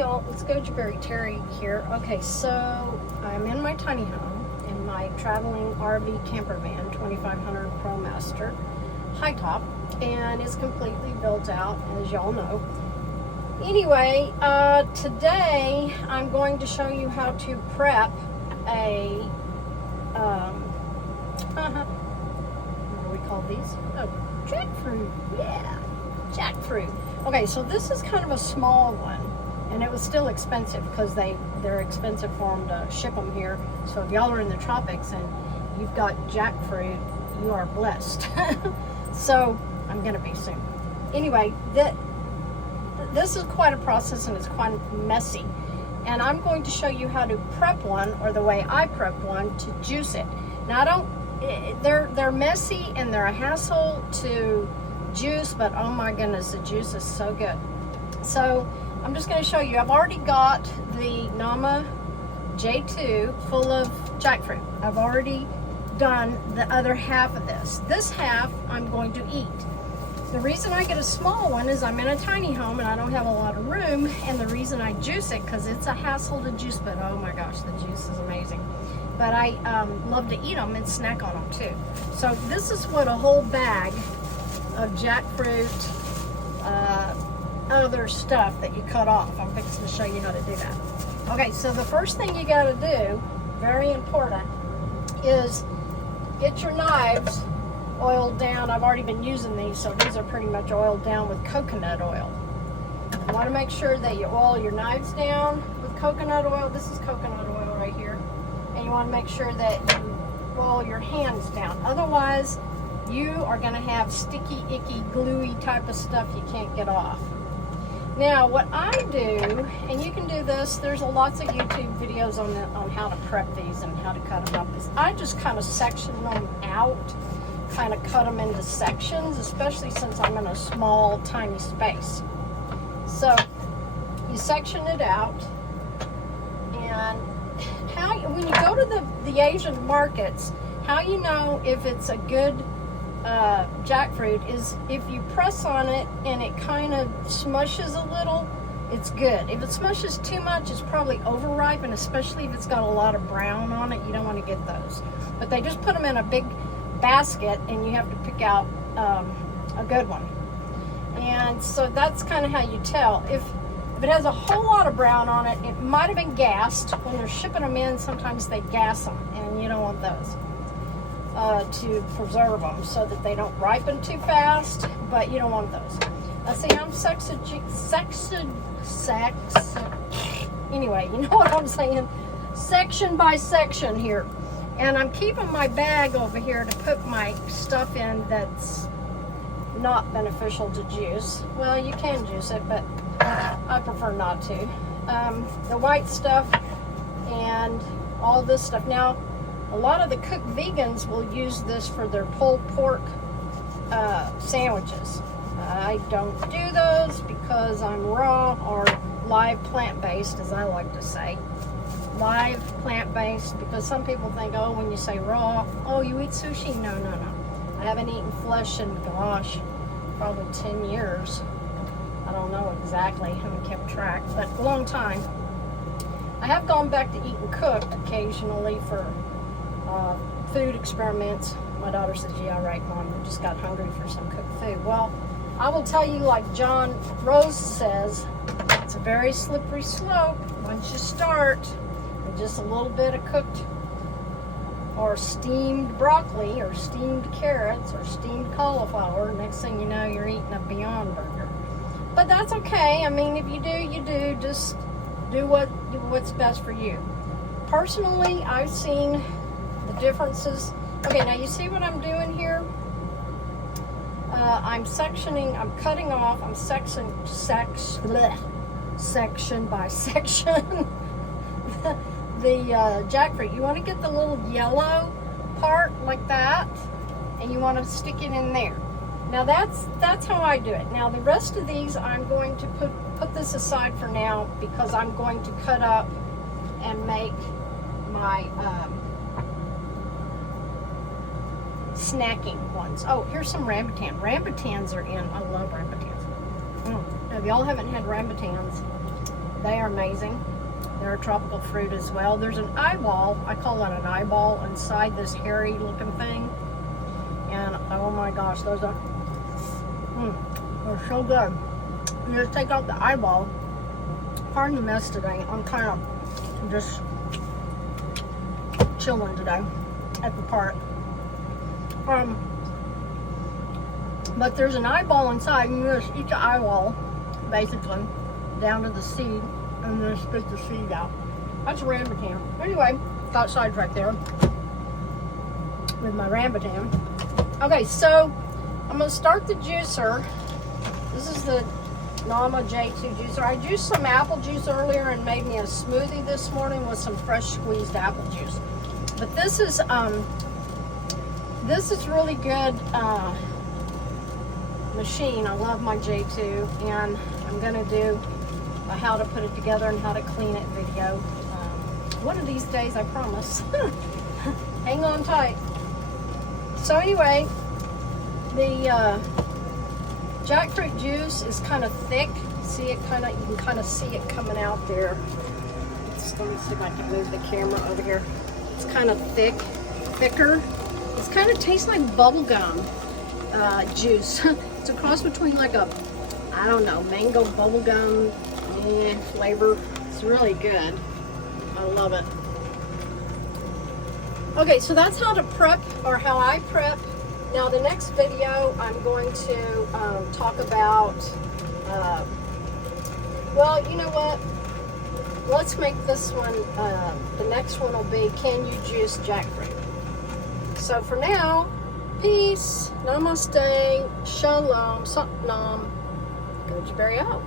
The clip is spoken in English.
y'all, it's Gojiberry Terri here. Okay, so I'm in my tiny home in my traveling RV camper van, 2500 ProMaster high top, and it's completely built out, as y'all know. Anyway, today I'm going to show you how to prep a what do we call these? Oh, jackfruit. Yeah, jackfruit. Okay, so this is kind of a small one, and it was still expensive because they're expensive for them to ship them here. So if y'all are in the tropics and you've got jackfruit, you are blessed. So I'm gonna be soon. Anyway, this is quite a process and it's quite messy, and I'm going to show you how to prep one, or the way I prep one, to juice it. Now they're messy and they're a hassle to juice, but oh my goodness, the juice is so good. So I'm just going to show you. I've already got the Nama J2 full of jackfruit. I've already done the other half of this. This half I'm going to eat. The reason I get a small one is I'm in a tiny home and I don't have a lot of room, and the reason I juice it, because it's a hassle to juice, but oh my gosh, the juice is amazing. But I love to eat them and snack on them too. So this is what a whole bag of jackfruit, other stuff that you cut off. I'm fixing to show you how to do that. Okay, so the first thing you got to do, very important, is get your knives oiled down. I've already been using these, so these are pretty much oiled down with coconut oil. You want to make sure that you oil your knives down with coconut oil. This is coconut oil right here. And you want to make sure that you oil your hands down. Otherwise, you are going to have sticky, icky, gluey type of stuff you can't get off. Now, what I do, and you can do this, there's lots of YouTube videos on how to prep these and how to cut them up, is I just kind of section them out, kind of cut them into sections, especially since I'm in a small, tiny space. So, you section it out, and when you go to the Asian markets, how you know if it's a good jackfruit is if you press on it and it kind of smushes a little, it's good. If it smushes too much, it's probably overripe, and especially if it's got a lot of brown on it, you don't want to get those. But they just put them in a big basket and you have to pick out a good one. And so that's kind of how you tell. If it has a whole lot of brown on it, it might have been gassed. When they're shipping them in, sometimes they gas them, and you don't want those. To preserve them so that they don't ripen too fast, but you don't want those. Now see, I'm anyway, you know what I'm saying, section by section here. And I'm keeping my bag over here to put my stuff in that's not beneficial to juice. Well, you can juice it, but I prefer not to. The white stuff and all this stuff. Now, a lot of the cooked vegans will use this for their pulled pork sandwiches. I don't do those because I'm raw, or live plant-based, as I like to say. Live plant-based, because some people think, oh, when you say raw, oh, you eat sushi? No, no, no. I haven't eaten flesh in, gosh, probably 10 years. I don't know exactly, I haven't kept track, but a long time. I have gone back to eating cooked occasionally for food experiments. My daughter says, yeah, right, Mom, we just got hungry for some cooked food. Well, I will tell you, like John Rose says, it's a very slippery slope. Once you start with just a little bit of cooked or steamed broccoli or steamed carrots or steamed cauliflower, next thing you know, you're eating a Beyond Burger. But that's okay. I mean, if you do, you do. Just do what's best for you. Personally, I've seen the differences. Okay, now you see what I'm doing here? I'm cutting off, I'm section by section the jackfruit. You want to get the little yellow part like that, and you want to stick it in there. Now that's how I do it. Now the rest of these I'm going to put this aside for now, because I'm going to cut up and make my snacking ones. Oh, here's some rambutan. Rambutans are in. I love rambutans. Now, if y'all haven't had rambutans, They are amazing. They're a tropical fruit as well. There's an eyeball, I call it an eyeball, inside this hairy looking thing. And oh my gosh, those are, they're so good. You just take out the eyeball. Pardon the mess today. I'm kind of just chilling today at the park. But there's an eyeball inside, and you just eat the eyeball, basically, down to the seed, and then spit the seed out. That's a rambutan. Anyway, got sidetracked there with my rambutan. Okay, so I'm gonna start the juicer. This is the Nama J2 juicer. I juiced some apple juice earlier and made me a smoothie this morning with some fresh squeezed apple juice. But this is really good machine. I love my J2, and I'm gonna do a how to put it together and how to clean it video. One of these days, I promise. Hang on tight. So anyway, the jackfruit juice is kind of thick. See it kind of, you can kind of see it coming out there. Let me see if I can move the camera over here. It's kind of thicker. It kind of tastes like bubble gum juice. It's a cross between like a, I don't know, mango bubble gum flavor. It's really good. I love it. Okay, so that's how to prep, or how I prep. Now the next video I'm going to talk about, well, you know what? Let's make this one, the next one will be, can you juice jackfruit? So for now, peace, namaste, shalom, satnam, Gojiberry out.